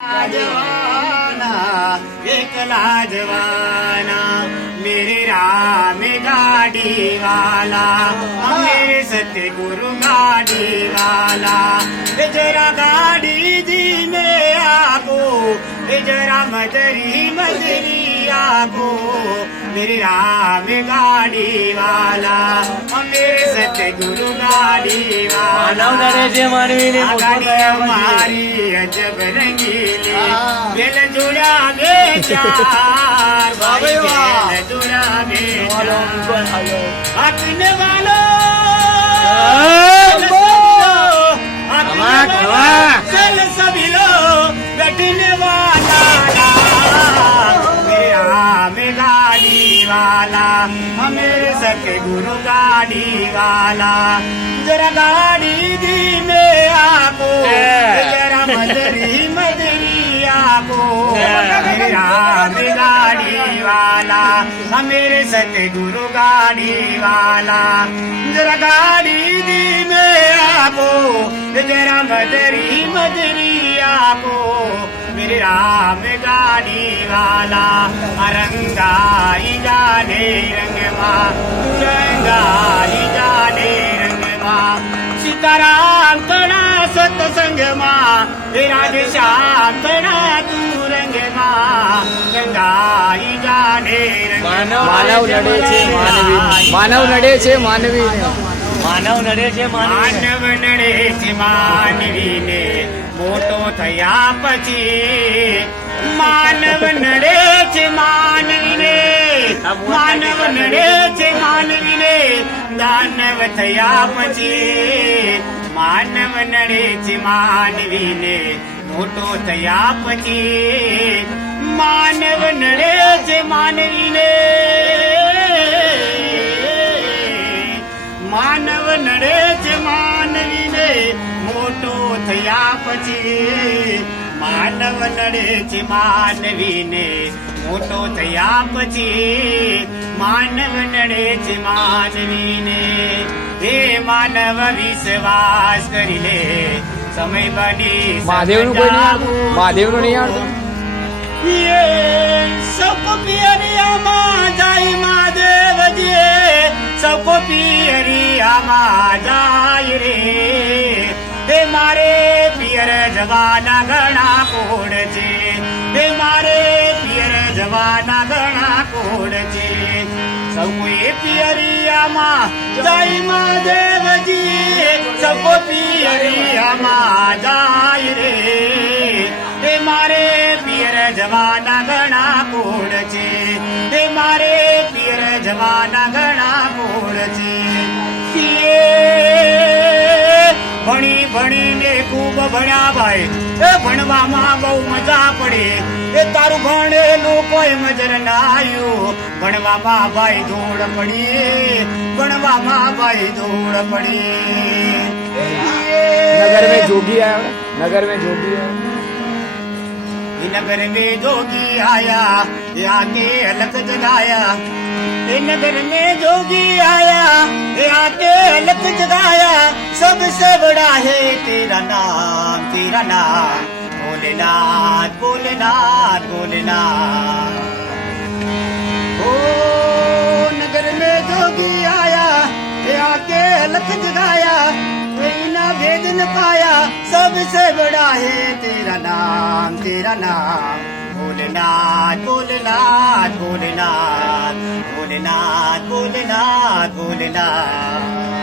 लाजवाना एक लाजवाना मेरे राम गाड़ी वाला मेरे सतगुरु गाड़ी वाला जरा गाड़ी दी में आगो जरा मदरी मदरी आगो मेरे राम गाड़ी वाला मेरे सतगुरु गाड़ी वाला गाड़ी हमारी अजब रंगीली बेल जुड़ा बेचार बेल जुड़ा बेचार हकने वालों चल सभी लोग बैठने वाला मेरे राम गाड़ी वाला मेरे सतगुरु गाड़ी वाला जरा गाड़ी दी में आको जरा मदरी मदरी आको मेरे राम गाड़ी वाला मेरे सतगुरु गाड़ी वाला जरा गाड़ी दी में आको जरा मदरी मदरी आको मेरे राम गाड़ी वाला रंगाई जाने रंगवा रंगाई जाने रंगवा सीताराम तड़ा सत्संग माँ राधे श्याम तड़ा तू रंग माँ रंगाई जाने માનવ નડે છે માનવી માનવ નડે છે માનવી માનવ નડે છે માનવ નડે છે માનવીને મોટો થયા પછી માનવ નડે છે માનવીને માનવ નડે છે માનવીને દાનવ થયા પછી માનવ નડે છે માનવીને મોટો થયા પછી માનવ નડે છે માનવીને માનવ નડે છે માનવીને મોટો થયા પછી માનવ નડે છે માનવીને મોટો થયા પછી માનવ નડે છે માનવીને હે માનવ વિશ્વાસ કરી લે સમય બની મહાદેવનું કોઈ નહીં મહાદેવનું નહીં આવડતું ये सबको पियरिया माँ जाई महादेव जी सबको पियरिया माँ जाय रे हे मारे पियर जवाना घना कोड छे हे मारे पियर जवाना घना कोड छे सबको पियरिया माँ जाई महादेव जी सबको पियरिया माँ जाय रे हे मारे पियर जवाना घना कोड छे हे मारे पियर जवाना घना कोड छे भणी भणी ने खूब भण्या भाई ए भणवामां बहु मजा पड़े ए तारू भणेलू कोई मजर ना आयो भणवामां भाई धूड़ पड़ी भणवामां भाई धूड़ पड़ी नगर में जोगी आया नगर में जोगी आया नगर में जोगी आया आके अलग जगाया नगर में जोगी आया आके अलग जगाया सबसे बड़ा है तेरा नाम भोलेनाथ भोलेनाथ भोलेनाथ ओ नगर में जोगी आया आके अलग जगाया ना भेद न पाया सबसे बड़ा है तेरा नाम भोलेनाथ भोलेनाथ भोलेनाथ भोलेनाथ भोलेनाथ भोलेनाथ